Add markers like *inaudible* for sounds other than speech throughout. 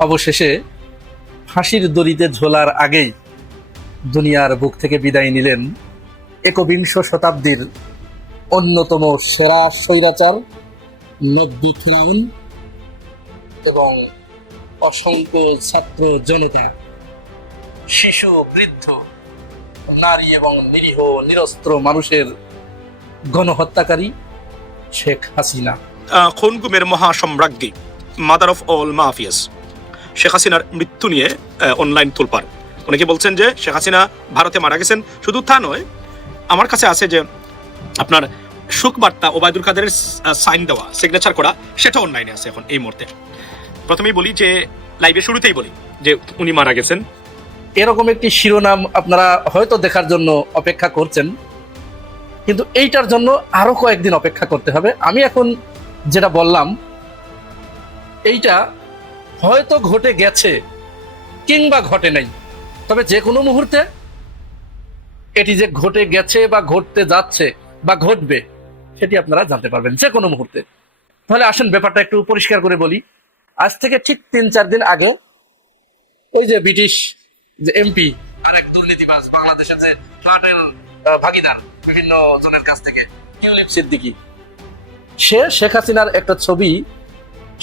অবশেষে ফাঁসির দড়িতে ঝোলার আগেই দুনিয়ার বুক থেকে বিদায় নিলেন একবিংশ শতাব্দীর অন্যতম সেরা স্বৈরাচার নব্য ফেরাউন এবং অসংখ্য ছাত্র জনতা শিশু বৃদ্ধ নারী এবং নিরীহ নিরস্ত্র মানুষের গণহত্যাকারী শেখ হাসিনা। আহ, খুন গুমের মহাসম্রাজ্ঞী mother of all mafias Sheikh হাসিনার মৃত্যু নিয়ে অনলাইন তোলপার অনেকে বলছেন যে শেখ হাসিনা ভারতে মারা গেছেন। শুধু তা নয়, আমার কাছে আছে যে আপনার শোকবার্তা ওবায়দুল কাদেরের সাইন দেওয়া সিগনেচার করা সেটা অনলাইনে আছে এখন এই মুহূর্তে। প্রথমেই বলি যে লাইভে শুরুতেই বলি যে উনি মারা গেছেন। এরকম একটি শিরোনাম আপনারা হয়তো দেখার জন্য অপেক্ষা করছেন, কিন্তু এইটার জন্য আরও কয়েকদিন অপেক্ষা করতে হবে। আমি এখন যেটা বললাম, এইটা হয়তো ঘটে গেছে, কিংবা ঘটে নাই। তবে যে কোনো মুহূর্তে এটি যে ঘটে গেছে বা ঘটতে যাচ্ছে বা ঘটবে, সেটি আপনারা জানতে পারবেন যে কোনো মুহূর্তে। তাহলে আসেন ব্যাপারটা একটু পরিষ্কার করে বলি। আজ থেকে ঠিক তিন চার দিন আগে ওই যে ব্রিটিশ যে এমপি আর এক দুর্নীতিবাজ বাংলাদেশের যে ফ্লাটের ভাগিদার বিভিন্ন জনের কাছ থেকে টিউলিপ সিদ্দিকি, সে শেখ হাসিনার একটা ছবি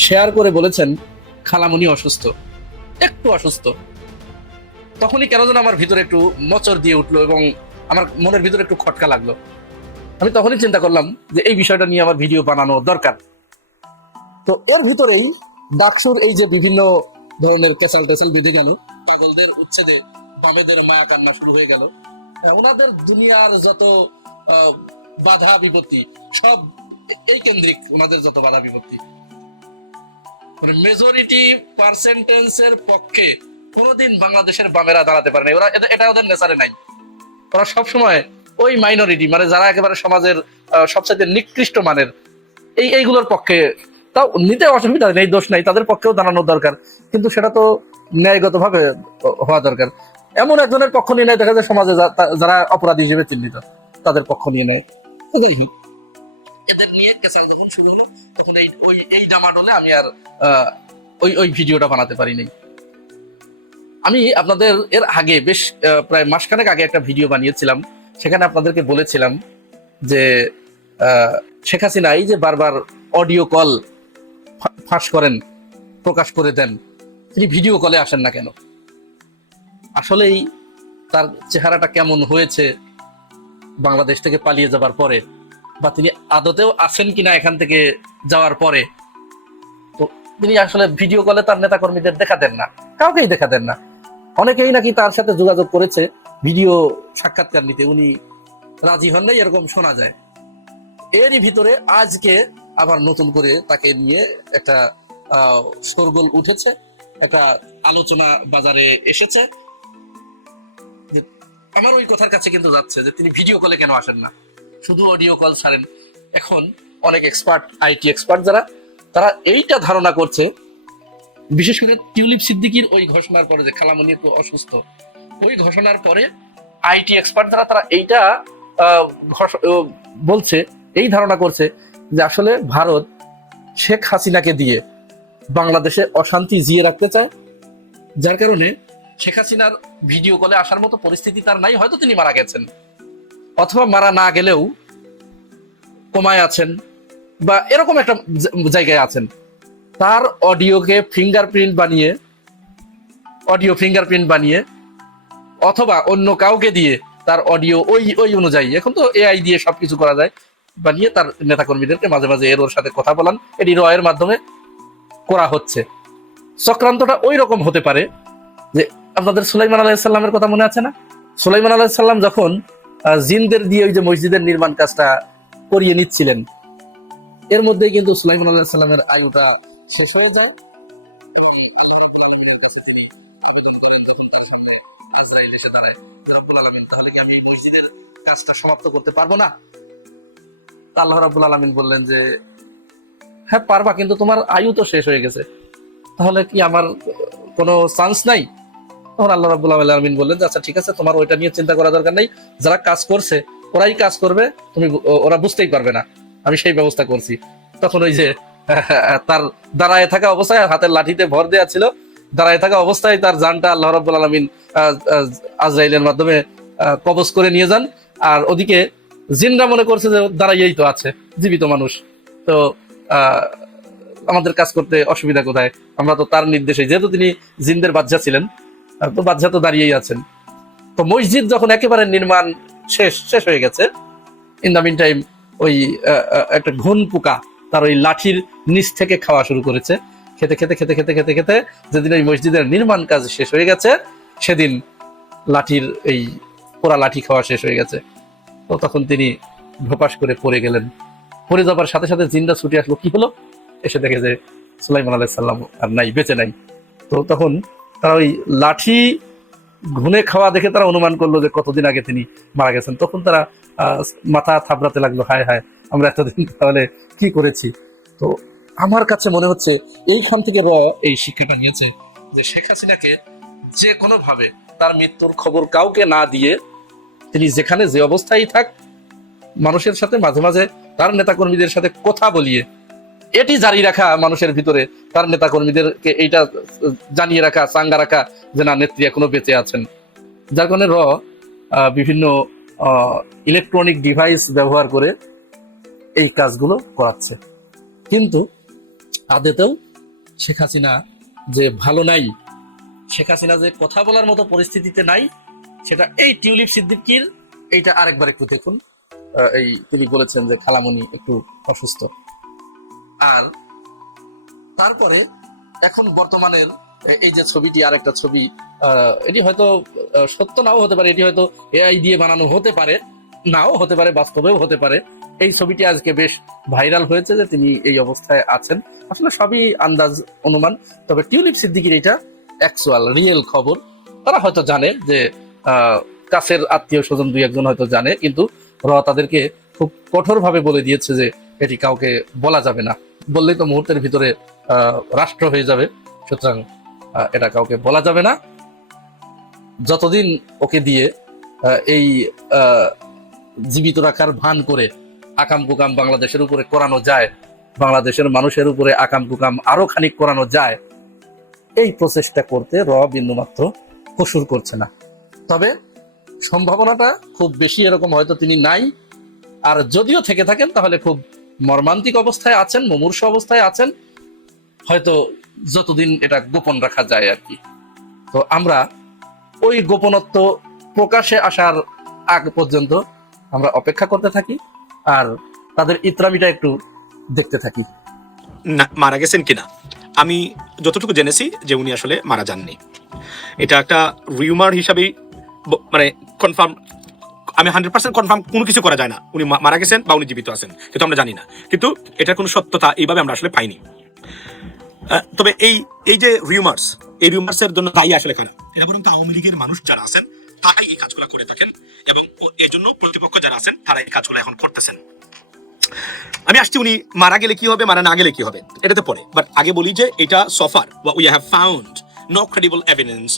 শেয়ার করে বলেছেন খালামুনি অসুস্থ। একটু অসুস্থ। তখনই কেন যেন আমার ভিতরে একটু নচর দিয়ে উঠল এবং আমার মনের ভিতরে একটু খটকা লাগল। আমি তখনই চিন্তা করলাম যে এই বিষয়টা নিয়ে আমার ভিডিও বানানো দরকার। তো এর ভিতরেই ডাকসুর এই যে বিভিন্ন ধরনের কেসাল টেসাল বেঁধে গেল, পাগলদের উচ্ছেদে বামেদের মায়া কান্না শুরু হয়ে গেল। ওনাদের দুনিয়ার যত বাধা বিপত্তি, সব এই কেন্দ্রিক ওনাদের যত বাধা বিপত্তি। মানে মেজরিটি পার্সেন্টেন্সের পক্ষে কোনোদিন বাংলাদেশের বামেরা দাঁড়াতে পারে নাই। ওরা এটা- ওদের নেচারে নাই। ওরা সবসময় ওই মাইনরিটি মানে যারা একেবারে সমাজের সবচাইতে নিকৃষ্ট মানের, এই এইগুলোর পক্ষে তাও নিতে অসুবিধা নেই, দোষ নাই, তাদের পক্ষেও দাঁড়ানো দরকার। কিন্তু সেটা তো ন্যায়গত ভাবে হওয়া দরকার। এমন একজনের পক্ষ নিয়ে নেয়, দেখা যায় সমাজে যারা অপরাধী হিসেবে চিহ্নিত, তাদের পক্ষ নিয়ে নেয়। এদের নিয়ে কেসাল যখন শুরু হলো, তখন এই, ওই, এই ডামাডোলে আমি আর ওই ওই ভিডিওটা বানাতে পারি নাই আমি আপনাদের এর আগে বেশ প্রায় মাসখানেক আগে একটা ভিডিও বানিয়েছিলাম। সেখানে আপনাদেরকে বলেছিলাম যে শেখ হাসিনা এই যে বারবার অডিও কল ফাঁস করেন, প্রকাশ করে দেন, তিনি ভিডিও কলে আসেন না কেন? আসলেই তার চেহারাটা কেমন হয়েছে, বাংলাদেশ থেকে পালিয়ে যাবার পরে বা তিনি আদতেও আছেন কিনা এখান থেকে যাওয়ার পরে তো তিনি আসলে ভিডিও কলে তার নেতাকর্মীদের দেখা দেন না কাউকেই দেখা দেন না। অনেকেই নাকি তার সাথে যোগাযোগ করেছে ভিডিও সাক্ষাৎকার নিতে উনি রাজি হন নাই এরকম শোনা যায়। এরই ভিতরে আজকে আবার নতুন করে তাকে নিয়ে একটা আহ, শোরগোল উঠেছে একটা আলোচনা বাজারে এসেছে। আমার ওই কথার কাছে কিন্তু যাচ্ছে যে তিনি ভিডিও কলে কেন আসেন না? শুধু অডিও কল ছাড়েন। এখন অনেক এক্সপার্ট আইটি এক্সপার্ট যারা, তারা এইটা ধারণা করছে, বিশেষ করে টিউলিপ সিদ্দিকির ওই ঘোষণার পরে যে খালামনি তো অসুস্থ, ওই ঘোষণার পরে আইটি এক্সপার্ট যারা, তারা এইটা বলছে, এই ধারণা করছে যে আসলে ভারত শেখ হাসিনাকে দিয়ে বাংলাদেশে অশান্তি জিয়ে রাখতে চায়। যার কারণে শেখ হাসিনার ভিডিও কলে আসার মতো পরিস্থিতি তার নাই, হয়তো তিনি মারা গেছেন। অথবা মারা না গেলেও কমায় আছেন বা এরকম একটা জায়গায় আছেন, তার অডিওকে ফিঙ্গারপ্রিন্ট বানিয়ে, অডিও ফিঙ্গারপ্রিন্ট বানিয়ে, অথবা অন্য কাউকে দিয়ে তার অডিও ওই ওই অনুযায়ী, এখন তো এআই দিয়ে সবকিছু করা যায়, বানিয়ে তার নেতাকর্মীদেরকে মাঝে মাঝে এর ওর সাথে কথা বলান, এটি রয়ের মাধ্যমে করা হচ্ছে। চক্রান্তটা ওই রকম হতে পারে যে আপনাদের সুলাইমান আলাইসাল্লামের কথা মনে আছে না? সুলাইমান আলাইসাল্লাম যখন জিনদের দিয়ে ওই যে মসজিদের নির্মাণ কাজটা করিয়ে নিচ্ছিলেন। এর মধ্যেই কিন্তু সুলাইমান আলাইসাল্লামের আয়ুটা শেষ হয়ে যায়। আল্লাহ তাহলে কি আমি মসজিদের কাজটা সমাপ্ত করতে পারব না আল্লাহ বললেন যে হ্যাঁ পারবা, কিন্তু তোমার আয়ু তো শেষ হয়ে গেছে। তাহলে কি আমার কোনো চান্স নাই? তখন আল্লাহ রাব্বুল আলামিন বললেন আচ্ছা ঠিক আছে, তোমার ওইটা নিয়ে চিন্তা করা দরকার নেই। যারা কাজ করছে, ওরাই কাজ করবে, তুমি ওরা বুঝতেই পারবে না। আমি সেই ব্যবস্থা করছি। তখন ওই যে, *laughs* তার দাঁড়ায় থাকা অবস্থায় হাতের লাঠিতে ভর দেওয়া ছিল। দাঁড়ায় থাকা অবস্থায় তার জানটা আল্লাহ রাব্বুল আলামিন আজরাইলের মাধ্যমে কবজ করে নিয়ে যান। আর ওদিকে জিনরা মনে করছে যে, দাঁড়াইয়েই তো আছে, জীবিত মানুষ। তো আমাদের কাজ করতে অসুবিধা কোথায়? আমরা তো তার নির্দেশে, যেহেতু তিনি জিনদের বাচ্চা ছিলেন তো বাদশা তো দাঁড়িয়েই আছেন। তো মসজিদ যখন একেবারে নির্মাণ শেষ শেষ হয়ে গেছে ইন দ্য মিন টাইম ওই একটা ঘুন পোকা তার ওই লাঠির নিচ থেকে খাওয়া শুরু করেছে। খেতে খেতে খেতে খেতে খেতে খেতে যেদিন ওই মসজিদের নির্মাণ কাজ শেষ হয়ে গেছে, সেদিন লাঠির এই পোড়া লাঠি খাওয়া শেষ হয়ে গেছে। তো তখন তিনি ভোপাস করে পড়ে গেলেন। পড়ে যাবার সাথে সাথে জিন্দা ছুটে আসলো। কি হলো? এসে দেখে যে সুলাইমান আলাইসাল্লাম আর নাই, বেঁচে নাই। তো তখন তারা ওই লাঠি ঘুনে খাওয়া দেখে তারা অনুমান করল যে কতদিন আগে তিনি মারা গেছেন। তখন তারা মাথা থাবড়াতে লাগল, হায় হায়, আমরা এতদিন তাহলে কি করেছি? তো আমার কাছে মনে হচ্ছে এইখান থেকে র এই শিক্ষাটা নিয়েছে যে শেখ হাসিনাকে যে কোনো ভাবে তার মৃত্যুর খবর কাউকে না দিয়ে তিনি যেখানে যে অবস্থায় থাক, মানুষের সাথে মাঝে মাঝে তার নেতাকর্মীদের সাথে কথা বলিয়ে এটি জারি রাখা মানুষের ভিতরে তার নেতাকর্মীদেরকে এইটা আহ, জানিয়ে রাখা চাঙ্গা রাখা যে না নেত্রী এখনও বেঁচে আছেন। যার কারণে র বিভিন্ন ইলেকট্রনিক ডিভাইস ব্যবহার করে এই কাজগুলো করাচ্ছে। কিন্তু আদেতেও শেখ হাসিনা যে ভালো নাই শেখ হাসিনা যে কথা বলার মতো পরিস্থিতিতে নাই সেটা এই টিউলিপ সিদ্দিকির এইটা আরেকবার একটু দেখুন। এই তিনি বলেছেন যে খালামণি একটু অসুস্থ। আর তারপরে এখন বর্তমানের এই যে ছবিটি, আরেকটা ছবি এটি হয়তো সত্য নাও হতে পারে, এটি হয়তো এআই দিয়ে বানানো হতে পারে, নাও হতে পারে, বাস্তবেও হতে পারে। এই ছবিটি আজকে বেশ ভাইরাল হয়েছে যে তিনি এই অবস্থায় আছেন। আসলে সবই আন্দাজ, অনুমান, তবে টিউলিপ সিদ্দিকির এটা অ্যাকচুয়াল রিয়েল খবর। তারা হয়তো জানে যে কাছের আত্মীয় স্বজন দুই একজন হয়তো জানে, কিন্তু র তাদেরকে খুব কঠোরভাবে বলে দিয়েছে যে এটি কাউকে বলা যাবে না। বললেই তো মুহূর্তের ভিতরে রাষ্ট্র হয়ে যাবে। সুতরাং এটা কাউকে বলা যাবে না। যতদিন ওকে দিয়ে এই জীবিত রাখার ভান করে আকাম কুকাম বাংলাদেশের উপরে করানো যায়, বাংলাদেশের মানুষের উপরে আকাম কুকাম আরও খানিক করানো যায়, এই প্রচেষ্টা করতে র বিন্দুমাত্র কসুর করছে না। তবে সম্ভাবনাটা খুব বেশি এরকম হয়তো তিনি নাই। আর যদিও থেকে থাকেন, তাহলে খুব মর্মান্তিক অবস্থায় আছেন, মুমূর্ষ অবস্থায় আছেন, হয়তো যতদিন এটা গোপন রাখা যায় আর কি। তো আমরা ওই গোপনত্ব প্রকাশে আসার আগ পর্যন্ত আমরা অপেক্ষা করতে থাকি আর তাদের ইত্রামিটা একটু দেখতে থাকি। না, মারা গেছেন কিনা? আমি যতটুকু জেনেছি যে উনি আসলে মারা যাননি। এটা একটা রিউমার হিসাবেই মানে কনফার্ম আমি হান্ড্রেড পার্সেন্ট কনফার্ম কোনো কিছু করা যায় না। উনি মারা গেছেন বা উনি জীবিত আছেন কিন্তু আমরা জানি না। কিন্তু এটার কোনো সত্যতা এইভাবে আমরা আসলে পাইনি। তবে এই এই যে রিউমার্স এই রিউমার্স এর জন্য তাই আসলে কেন? এটা বরং আওয়ামী লীগের মানুষ যারা আছেন, তারাই এই কাজগুলো করে থাকেন এবং এর জন্য প্রতিপক্ষ যারা আছেন তারা এই কাজগুলো এখন করতেছেন। আমি আসছি, উনি মারা গেলে কি হবে, মারা না গেলে কি হবে, এটাতে পরে। বাট আগে বলি যে এটা সফার বা we have found no credible evidence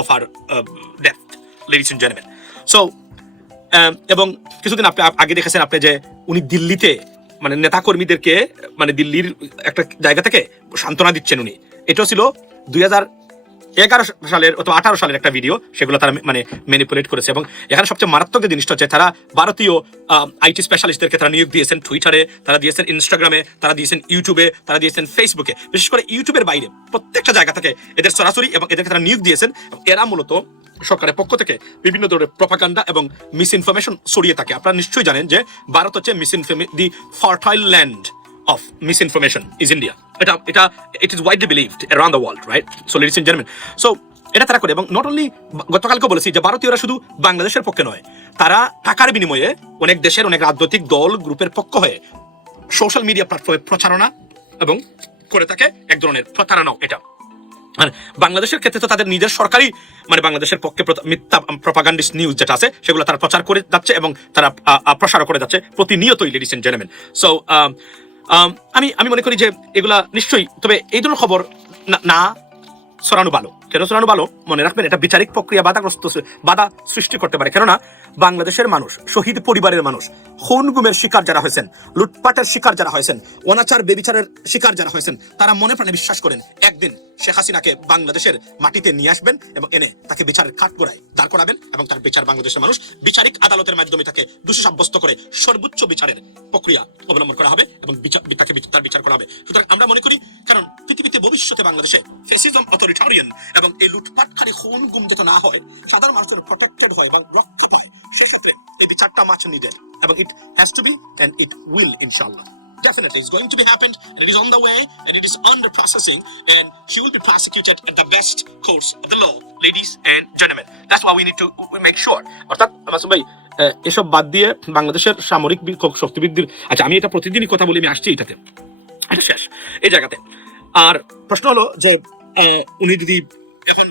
of her death ladies and gentleman so এবং কিছুদিন আপনি আগে দেখেছেন আপনি যে উনি দিল্লিতে মানে নেতাকর্মীদেরকে মানে দিল্লির একটা জায়গা থেকে সান্ত্বনা দিচ্ছেন উনি। এটাও ছিল দুই হাজার এগারো সালের অথবা আঠারো সালের একটা ভিডিও সেগুলো তারা মানে ম্যানিপুলেট করেছে এবং এখানে সবচেয়ে মারাত্মক যে জিনিসটা হচ্ছে, তারা ভারতীয় আইটি স্পেশালিস্টদেরকে তারা নিয়োগ দিয়েছেন টুইটারে তারা দিয়েছেন ইনস্টাগ্রামে তারা দিয়েছেন ইউটিউবে তারা দিয়েছেন ফেসবুকে বিশেষ করে ইউটিউবের বাইরে প্রত্যেকটা জায়গা থেকে এদের সরাসরি এবং এদেরকে তারা নিয়োগ দিয়েছেন এরা মূলত সরকারের পক্ষ থেকে বিভিন্ন ধরনের প্রপাকান্ডা এবং মিস ইনফরমেশন ছড়িয়ে থাকে। আপনারা নিশ্চয়ই জানেন যে ভারত হচ্ছে miss ইনফরমে the fertile land of misinformation is India. এটা এটা it is widely believed around the world, right? So ladies and gentlemen, so এটা তারা করে এবং নট অনলি গতকালকে বলেছি যে ভারতীয়রা শুধু বাংলাদেশের পক্ষে নয় তারা টাকার বিনিময়ে অনেক দেশের অনেক রাজনৈতিক দল গ্রুপের পক্ষ হয়ে সোশ্যাল মিডিয়া প্ল্যাটফর্মে প্রচারণা এবং করে থাকে এক ধরনের প্রতারণাও এটা আর বাংলাদেশের ক্ষেত্রে তো তাদের নিজের সরকারি মানে বাংলাদেশের পক্ষে মিথ্যা প্রপাগান্ডিস্ট নিউজ যেটা আছে সেগুলো তারা প্রচার করে যাচ্ছে এবং তারা প্রসারও করে যাচ্ছে প্রতিনিয়তই লেডিস এন্ড জেন্টলম্যান সো আমি আমি মনে করি যে এগুলা নিশ্চয়ই, তবে এই ধরনের খবর না- সরানো ভালো। কেন ছড়ানো ভালো? মনে রাখবেন, এটা বিচারিক প্রক্রিয়া, বাধাগ্রস্ত বাধা সৃষ্টি করতে পারে। কেননা বাংলাদেশের মানুষ, শহীদ পরিবারের মানুষ, খুন গুমের শিকার যারা হয়েছেন, লুটপাটের শিকার যারা হয়েছেন, অনাচার, বেবিচারের শিকার যারা হয়েছেন, তারা মনে প্রাণে বিশ্বাস করেন, একদিন শেখ হাসিনাকে বাংলাদেশের মাটিতে নিয়ে আসবেন এবং এনে তাকে বিচারের কাঠ করায় দাঁড় করাবেন এবং তার বিচার বাংলাদেশের মানুষ বিচারিক আদালতের মাধ্যমে তাকে দোষী সাব্যস্ত করে সর্বোচ্চ বিচারের প্রক্রিয়া অবলম্বন করা হবে এবং তাকে তার বিচার করা হবে। সুতরাং আমরা মনে করি, কারণ পৃথিবীতে ভবিষ্যতে বাংলাদেশে ফেসিজম অথরিটারিয়ান এবং এই লুটপাটকারী খুন গুম যাতে না হয়, সাধারণ মানুষের প্রটেক্টেড হয় বা রক্ষিত হয়, সে সূত্রে এই বিচারটা মাছ নিডেড এবং it has to be and it will ইনশাল্লাহ Definitely, it's going to be happened, and it is on the way, and it is under processing, and she will be prosecuted at the best course of the law, ladies and gentlemen. That's why we need to make sure. এসব বাদ দিয়ে বাংলাদেশের সামরিক B- শক্তিবৃদ্ধির আচ্ছা আমি এটা প্রতিদিনই কথা বলি আমি আসছি এটাতে এটা শেষ এই জায়গাতে আর প্রশ্ন হলো যে উনি যদি এখন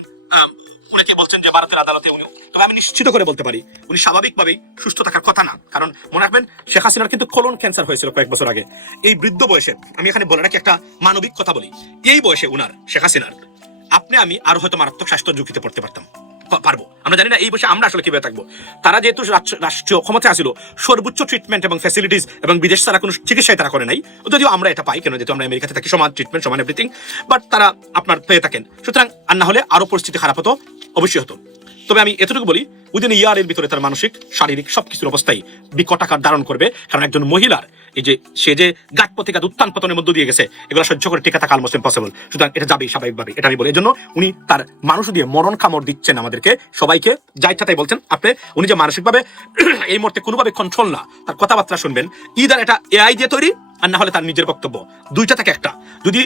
উনাকে বলছেন যে ভারতের আদালতে উনি তবে আমি নিশ্চিত করে বলতে পারি, উনি স্বাভাবিকভাবেই সুস্থ থাকার কথা না। কারণ মনে রাখবেন, শেখ হাসিনার কিন্তু কোলন ক্যান্সার হয়েছিল কয়েক বছর আগে। এই বৃদ্ধ বয়সে, আমি এখানে বলে রাখি একটা মানবিক কথা বলি, এই বয়সে উনার, শেখ হাসিনার, আপনি, আমি আর হয়তো মারাত্মক স্বাস্থ্য ঝুঁকিতে পড়তে পারতাম পারব। আমরা জানি না এই বসে আমরা আসলে কীভাবে থাকব। তারা যেহেতু রাষ্ট্রীয় ক্ষমতা আসিল সর্বোচ্চ ট্রিটমেন্ট এবং ফ্যাসিলিটিস এবং বিদেশ ছাড়া কোনো চিকিৎসায় তারা করে নাই। যদিও আমরা এটা পাই কেন, যেহেতু আমরা আমেরিকাতে থাকি, সমান ট্রিটমেন্ট সমান এভরিথিং বাট তারা আপনার পেয়ে থাকেন। সুতরাং আর না হলে আরও পরিস্থিতি খারাপ হতো অবশ্যই হতো। তবে আমি এতটুকু বলি উইদিন ইয়ারের ভিতরে তার মানসিক, শারীরিক সবকিছুর অবস্থায় বিকট আকার ধারণ করবে। কারণ একজন মহিলার এই যে, সে যে গাছ প্রতিঘাত উত্থান পতনের মধ্য দিয়ে গেছে, এগুলো সহ্য করে টিকা থাকা অলমোস্ট ইম্পসিবল সুতরাং এটা যাবেই স্বাভাবিকভাবে এটা আমি বলি। এই জন্য উনি তার মানুষ দিয়ে মরণ কামড় দিচ্ছেন আমাদেরকে। সবাইকে যা ইচ্ছা তাই বলছেন। আপনি, উনি যে মানসিকভাবে *clears throat* এই মুহূর্তে কোনোভাবে কন্ট্রোল না, তার কথাবার্তা শুনবেন। ইদার এটা এআই দিয়ে তৈরি, আর না হলে তার নিজের বক্তব্য। দুইটা থেকে একটা। যদি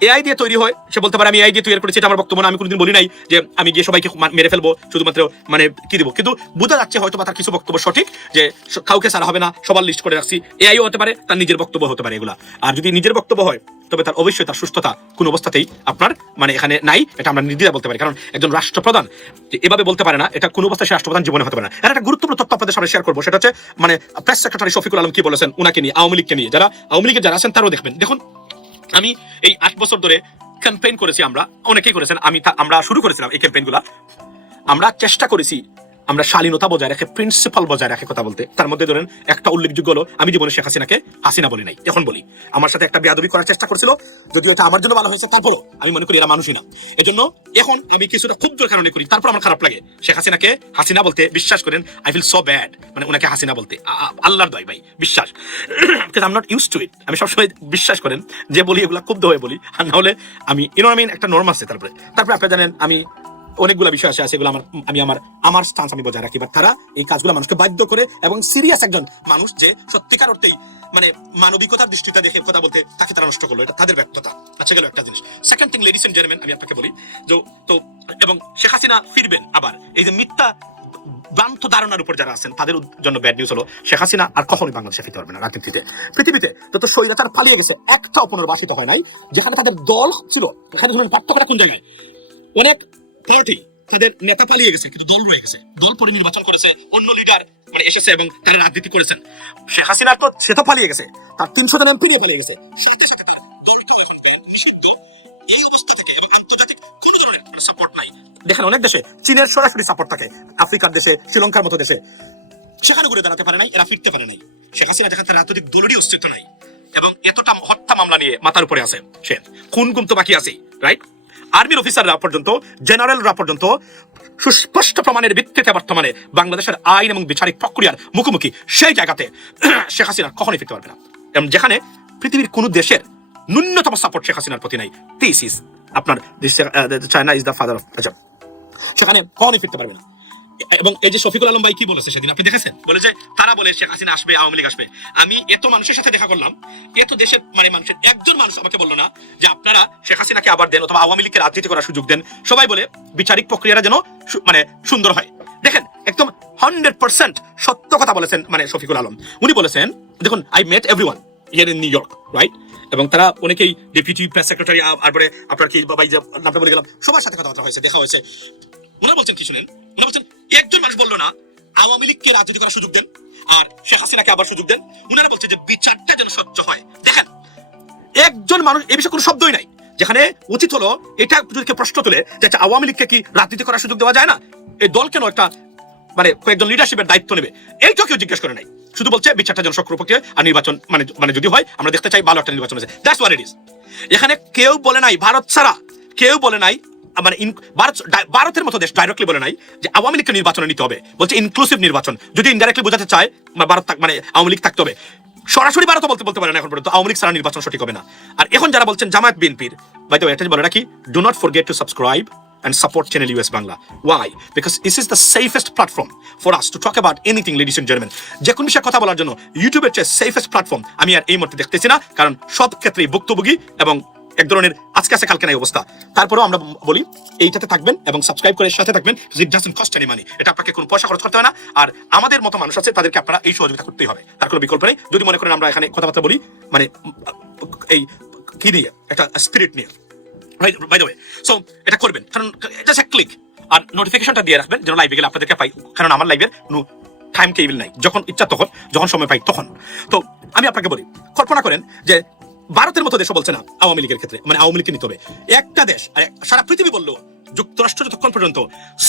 এআই দিয়ে তৈরি হয়, সে বলতে পারে আমি এআই দিয়ে তৈরি করেছি, এটা আমার বক্তব্য আমি কোনোদিন বলি নাই যে আমি গিয়ে সবাইকে মেরে ফেলব, শুধুমাত্র মানে কি দিব? কিন্তু বোঝা যাচ্ছে হয়তো তার কিছু বক্তব্য সঠিক, যে কাউকে সারা হবে না, সবার লিস্ট করে রাখছি। এআইও হতে পারে, তার নিজের বক্তব্য হতে পারে এগুলা। আর যদি নিজের বক্তব্য হয়, তবে তার অবশ্যই তার সুস্থতা কোনো অবস্থাতেই আপনার মানে এখানে নাই, এটা আমরা নির্দ্বিধা বলতে পারি। কারণ একজন রাষ্ট্রপ্রধান এভাবে বলতে পারে না, এটা কোনো অবস্থায় সে রাষ্ট্রপ্রধান জীবনে হতে পারে না। একটা গুরুত্বপূর্ণ তথ্য আপনাদের সামনে শেয়ার করব, সেটা হচ্ছে মানে প্রেস সেক্রেটারি শফিকুল আলম কি বলেছেন? উনাকে নিয়ে, আওয়ামী লীগকে নিয়ে। যারা, আওয়ামী লীগের যারা আছেন, তারাও দেখবেন। দেখুন আমি এই আট বছর ধরে ক্যাম্পেইন করেছি আমরা, অনেকেই করেছেন, আমি আমরা শুরু করেছিলাম এই ক্যাম্পেইনগুলা আমরা চেষ্টা করেছি আমরা শালীনতা বজায় রেখে প্রিন্সিপাল বজায় রেখে কথা বলতে। তার মধ্যে ধরেন, একটা উল্লেখযোগ্য হলো, আমি জীবনে শেখ হাসিনাকে হাসিনা বলি নাই, এখন বলি। আমার সাথে একটা বেয়াদবি করার চেষ্টা করেছিল, যদিও এটা আমার জন্য ভালো হয়েছে, তারপরও আমি মনে করি এরা মানুষই না। এজন্য এখন আমি কিছুটা ক্ষুব্ধ কারণে করি, তারপর আমার খারাপ লাগে। শেখ হাসিনাকে হাসিনা বলতে বিশ্বাস করেন আই ফিল সো ব্যাড মানে ওনাকে হাসিনা বলতে। আল্লাহর দয় ভাই, বিশ্বাস। I not use to it আমি সবসময় বিশ্বাস করেন, যে বলি এগুলা ক্ষুব্ধ হয়ে বলি, আর না হলে আমি ইনো আমি একটা নর্ম আছে তারপরে। তারপরে আপনি জানেন, আমি অনেকগুলো বিষয় আছে সেগুলো আমার, আমি আমার আমার স্টান্স আমি বজায় রাখি। বাট তারা এই কাজগুলো মানুষকে বাধ্য করে এবং সিরিয়াস একজন মানুষ যে সত্যিকার অর্থেই মানে মানবিকতার দৃষ্টিতে দেখে কথা বলতে তাকে তারা নষ্ট করল, এটা তাদের ব্যর্থতা। আচ্ছা গেল একটা জিনিস। Second thing ladies and gentleman আমি আপনাকে বলি, যে তো, এবং শেখ হাসিনা ফিরবেন আবার। এই যে মিথ্যা ভ্রান্ত ধারণার উপর যারা আছেন, তাদের জন্য ব্যাড নিউজ হলো, শেখ হাসিনা আর কখনোই বাংলাদেশে ফিরতে পারবে না রাজনীতিতে। পৃথিবীতে যত স্বৈরাচার পালিয়ে গেছে একটাও পুনর্বাসিত হয় নাই, যেখানে তাদের দল ছিল। এখানে ধরুন পার্থক্যটা কোন জায়গায়? অনেক পার্টি তাদের নেতা পালিয়ে গেছে কিন্তু দল রয়ে গেছে। দল পরে নির্বাচন করেছে অন্য লিডার মানে এসেছে এবং তারা রাজনীতি করেছেন। শেখ হাসিনা তো সে তো পালিয়ে গেছে তার তিনশো জন এমপি নিয়ে পালিয়ে গেছে। সেই দেশে তাদের দল নিষিদ্ধ। এই অবস্থা থেকে এবং আন্তর্জাতিক কোনো ধরনের কোনো নাই। দেখেন অনেক দেশে চীনের সরাসরি সাপোর্ট থাকে। আফ্রিকার দেশে শ্রীলঙ্কার মতো দেশে। সেখানে ঘুরে দাঁড়াতে পারে নাই এরা ফিরতে পারে নাই। শেখ হাসিনা যেখানে তার রাজনৈতিক দলেরই অস্তিত্ব নাই। এবং এতটা হত্যা মামলা নিয়ে মাথার উপরে আছে সে। খুন গুম তো বাকি আছে রাইট আর্মির অফিসাররা পর্যন্ত, জেনারেলরা পর্যন্ত সুস্পষ্ট প্রমাণের ভিত্তিতে বর্তমানে বাংলাদেশের আইন এবং বিচারিক প্রক্রিয়ার মুখোমুখি সেই জায়গাতে *clears throat* শেখ হাসিনা কখনোই ফিরতে পারবে না। এবং যেখানে পৃথিবীর কোনো দেশের ন্যূনতম সাপোর্ট শেখ হাসিনার প্রতি নাই। দিস ইজ আপনার China is the father of সেখানে কখনোই ফিরতে পারবে না। এবং এই যে শফিকুল আলম ভাই কি বলেছে সেদিন? আপনি দেখেছেন? বলে যে, তারা বলে, শেখ হাসিনা আসবে, আওয়ামী লীগ আসবে। আমি এত মানুষের সাথে দেখা করলাম, এত দেশের মানে মানুষের, একজন মানুষ আমাকে বলল না যে আপনারা শেখ হাসিনাকে আবার দেন অথবা আওয়ামী লীগকে রাজনীতি করার সুযোগ দেন। সবাই বলে, বিচারিক প্রক্রিয়াটা যেন মানে সুন্দর হয়। দেখেন, একদম হান্ড্রেড পার্সেন্ট সত্য কথা বলেছেন মানে শফিকুল আলম। উনি বলেছেন, দেখুন I met everyone year in New York right এবং তারা অনেকেই ডেপুটি প্রেস সেক্রেটারি তারপরে আপনার কি, বাবাই যে, নামটা বলে গেলাম, সবার সাথে কথাবার্তা হয়েছে, দেখা হয়েছে। ওনারা বলছেন কি শুনেন ওনারা বলছেন একজন মানুষ বলল না আওয়ামী লীগকে রাজনীতি করার সুযোগ দেন আর শেখ হাসিনাকে আবার সুযোগ দেন। ওনারা বলছে যে বিচারটা যেন স্বচ্ছ হয়। দেখেন একজন মানুষ এই বিষয়ে কোনো শব্দই নাই। যেখানে উচিত হলো এটা যদি প্রশ্ন তোলে যে আচ্ছা, আওয়ামী লীগকে কি রাজনীতি করার সুযোগ দেওয়া যায় না? এই দল কেন একটা মানে কয়েকজন লিডারশিপের দায়িত্ব নেবে? এইটা কেউ জিজ্ঞেস করে নাই। শুধু বলছে বিচারটা যেন সক্রিয় আর নির্বাচন মানে মানে যদি হয় আমরা দেখতে চাই ভালো একটা নির্বাচন হয়েছে। দ্যাটস ওয়াট ইট ইজ এখানে কেউ বলে নাই ভারত ছাড়া কেউ বলে নাই মানে ভারতের মতো দেশ ডাইরেক্টলি বলে নাই যে আওয়ামী লীগকে নির্বাচনে নিতে হবে বলছে ইনক্লুসিভ নির্বাচন যদি ইনডাইরেক্টলি বোঝাতে চায় ভারত মানে আওয়ামী লীগ থাকতে হবে সরাসরি ভারত বলতে বলতে পারে না এখন পর্যন্ত আওয়ামী লীগ ছাড়া নির্বাচন সঠিক হবে না আর এখন যারা বলছেন জামায়াত বিএনপির বাই দ্য এটা বলে রাখি do not forget to subscribe and support channel US Bangla. Why? Because this is the safest platform for us to talk about anything, ladies and gentlemen. যে কোনো বিষয়ে কথা বলার জন্য ইউটিউবের চেয়ে সেফেস্ট প্ল্যাটফর্ম আমি আর এই মুহূর্তে দেখতেছি না কারণ সব ক্ষেত্রেই ভুক্তভোগী এবং এক ধরনের আজকে আছে, কালকে নাই অবস্থা। তারপরেও আমরা বলি, এইটাতে থাকবেন এবং সাবস্ক্রাইব করে সাথে থাকবেন। কস্ট এনি মানি এটা আপনাকে কোনো পয়সা খরচ করতে হয় না। আর আমাদের মতো মানুষ আছে, তাদেরকে আপনারা এই সহযোগিতা করতেই হবে। তার কোনো বিকল্প নেই। যদি মনে করেন আমরা এখানে কথাবার্তা বলি মানে এই কি নিয়ে একটা স্পিরিট নিয়ে। বাই দ্য ওয়ে সো এটা করবেন। কারণ জাস্ট এক ক্লিক আর নোটিফিকেশনটা দিয়ে রাখবেন, যেন লাইভে গেলে আপনাদেরকে পাই। কারণ আমার লাইভের টাইম টেবিল নাই। যখন ইচ্ছা তখন, যখন সময় পাই তখন। তো, আমি আপনাকে বলি, কল্পনা করেন যে ভারতের মতো দেশও বলছে না আওয়ামী লীগের ক্ষেত্রে মানে আওয়ামী লীগকে নিতে হবে। একটা দেশ, আর সারা পৃথিবী বলল, যুক্তরাষ্ট্র যতক্ষণ পর্যন্ত